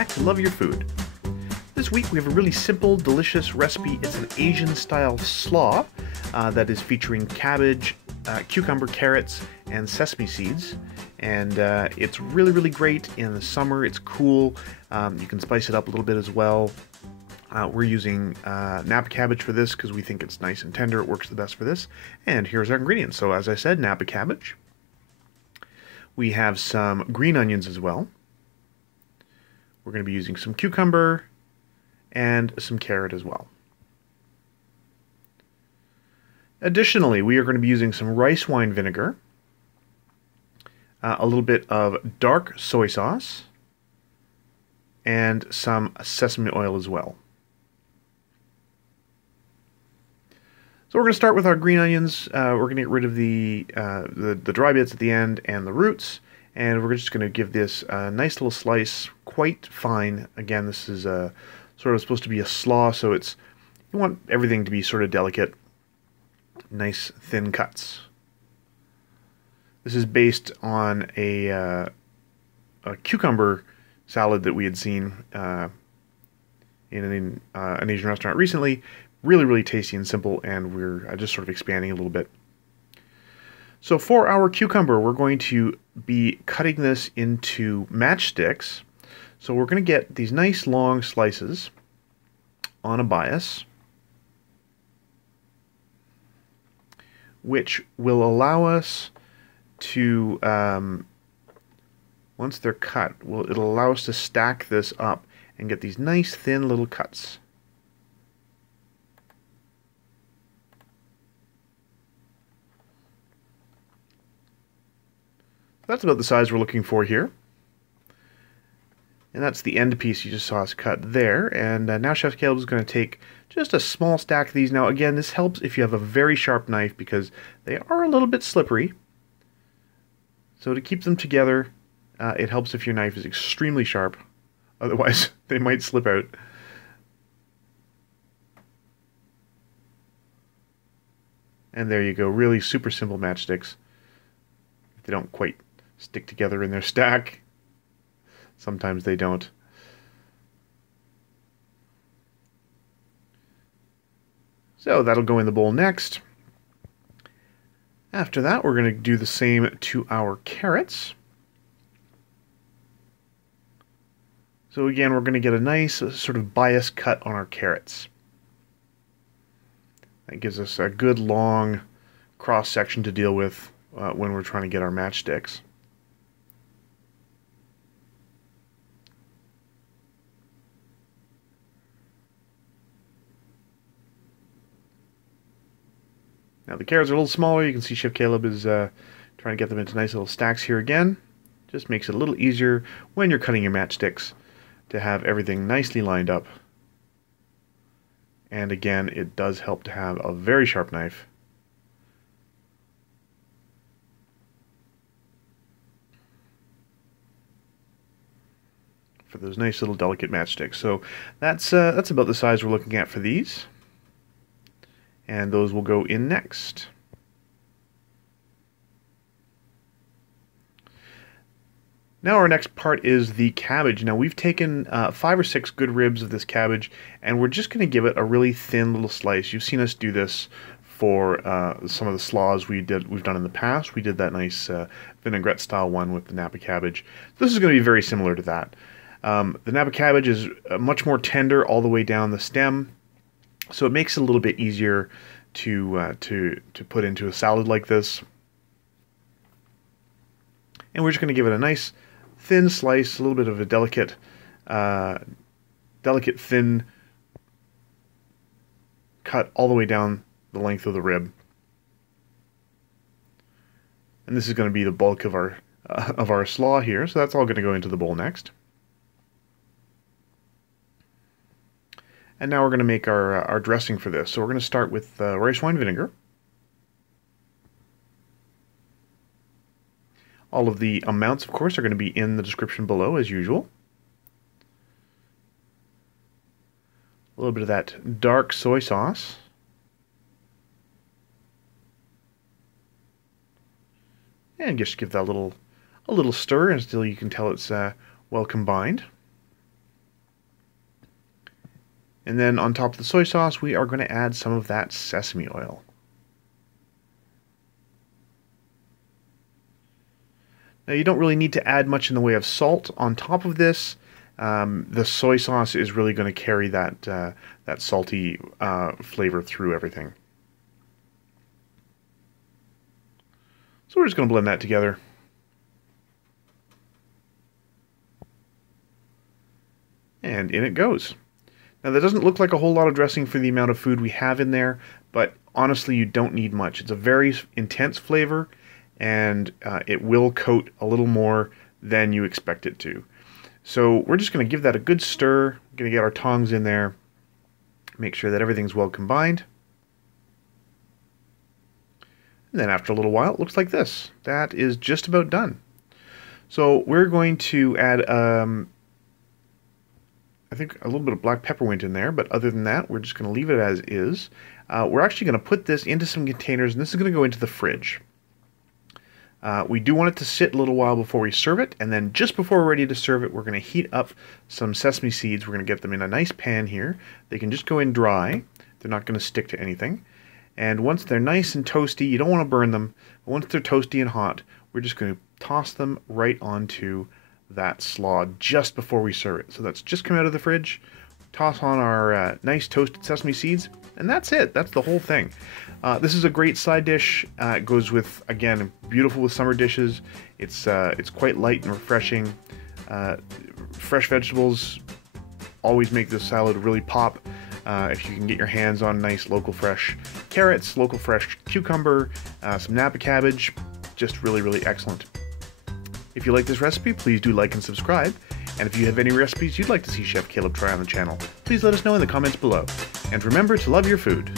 back to Love Your Food. This week we have a really simple, delicious recipe. It's an Asian-style slaw that is featuring cabbage, cucumber, carrots, and sesame seeds. And it's really, really great in the summer. It's cool. You can spice it up a little bit as well. We're using Napa cabbage for this because we think it's nice and tender. It works the best for this. And here's our ingredients. So as I said, Napa cabbage. We have some green onions as well. We're going to be using some cucumber and some carrot as well. Additionally, we are going to be using some rice wine vinegar, a little bit of dark soy sauce, and some sesame oil as well. So we're going to start with our green onions. We're going to get rid of the dry bits at the end and the roots, and we're just going to give this a nice little slice, quite fine. Again, this is sort of supposed to be a slaw, so you want everything to be sort of delicate, nice thin cuts. This is based on a cucumber salad that we had seen in an Asian restaurant recently. Really, really tasty and simple, and we're just sort of expanding a little bit. So for our cucumber, we're going to be cutting this into matchsticks. So we're going to get these nice long slices on a bias, which will allow us to, once they're cut, it'll allow us to stack this up and get these nice thin little cuts. That's about the size we're looking for here. And that's the end piece you just saw us cut there. And now Chef Caleb is going to take just a small stack of these. Now again, this helps if you have a very sharp knife because they are a little bit slippery. So to keep them together, it helps if your knife is extremely sharp. Otherwise, they might slip out. And there you go, really super simple matchsticks. They don't quite stick together in their stack. Sometimes they don't. So that'll go in the bowl next. After that, we're going to do the same to our carrots. So again, we're going to get a nice sort of bias cut on our carrots. That gives us a good long cross section to deal with when we're trying to get our matchsticks. Now the carrots are a little smaller. You can see Chef Caleb is trying to get them into nice little stacks here again. Just makes it a little easier when you're cutting your matchsticks to have everything nicely lined up. And again, it does help to have a very sharp knife. For those nice little delicate matchsticks. So that's about the size we're looking at for these. And those will go in next. Now our next part is the cabbage. Now we've taken 5 or 6 good ribs of this cabbage, and we're just going to give it a really thin little slice. You've seen us do this for some of the slaws we've done in the past. We did that nice vinaigrette style one with the Napa cabbage. This is going to be very similar to that. The Napa cabbage is much more tender all the way down the stem, so it makes it a little bit easier to put into a salad like this. And we're just going to give it a nice thin slice, a little bit of a delicate thin cut all the way down the length of the rib. And this is going to be the bulk of our slaw here, so that's all going to go into the bowl next. And now we're going to make our dressing for this. So we're going to start with rice wine vinegar. All of the amounts, of course, are going to be in the description below, as usual. A little bit of that dark soy sauce. And just give that a little stir until you can tell it's well combined. And then on top of the soy sauce, we are going to add some of that sesame oil. Now you don't really need to add much in the way of salt on top of this. The soy sauce is really going to carry that, that salty flavor through everything. So we're just going to blend that together. And in it goes. Now that doesn't look like a whole lot of dressing for the amount of food we have in there, but honestly you don't need much. It's a very intense flavor, and it will coat a little more than you expect it to. So we're just going to give that a good stir. We're going to get our tongs in there, make sure that everything's well combined. And then after a little while, it looks like this. That is just about done. So we're going to add I think a little bit of black pepper went in there, but other than that, we're just going to leave it as is. We're actually going to put this into some containers, and this is going to go into the fridge. We do want it to sit a little while before we serve it, and then just before we're ready to serve it, we're going to heat up some sesame seeds. We're going to get them in a nice pan here. They can just go in dry. They're not going to stick to anything. And once they're nice and toasty, you don't want to burn them, but once they're toasty and hot, we're just going to toss them right onto that slaw just before we serve it. So that's just come out of the fridge, toss on our nice toasted sesame seeds, and that's it. That's the whole thing. This is a great side dish. It goes with, again, beautiful with summer dishes. It's quite light and refreshing. Fresh vegetables always make this salad really pop. If you can get your hands on nice local fresh carrots, local fresh cucumber, some Napa cabbage, just really, really excellent. If you like this recipe, please do like and subscribe. And if you have any recipes you'd like to see Chef Caleb try on the channel, please let us know in the comments below. And remember to love your food.